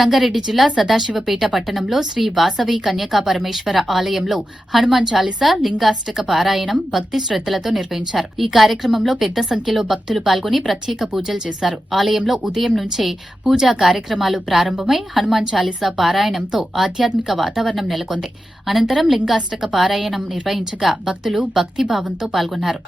సంగారెడ్డి జిల్లా సదాశివపేట పట్టణంలో శ్రీ వాసవి కన్యకా పరమేశ్వర ఆలయంలో హనుమాన్ చాలీసా లింగాష్టక పారాయణం భక్తి శ్రద్దలతో నిర్వహించారు. ఈ కార్యక్రమంలో పెద్ద సంఖ్యలో భక్తులు పాల్గొని ప్రత్యేక పూజలు చేశారు. ఆలయంలో ఉదయం నుంచే పూజా కార్యక్రమాలు ప్రారంభమై హనుమాన్ చాలీసా పారాయణంతో ఆధ్యాత్మిక వాతావరణం నెలకొంది. అనంతరం లింగాష్టక పారాయణం నిర్వహించగా భక్తులు భక్తిభావంతో పాల్గొన్నారు.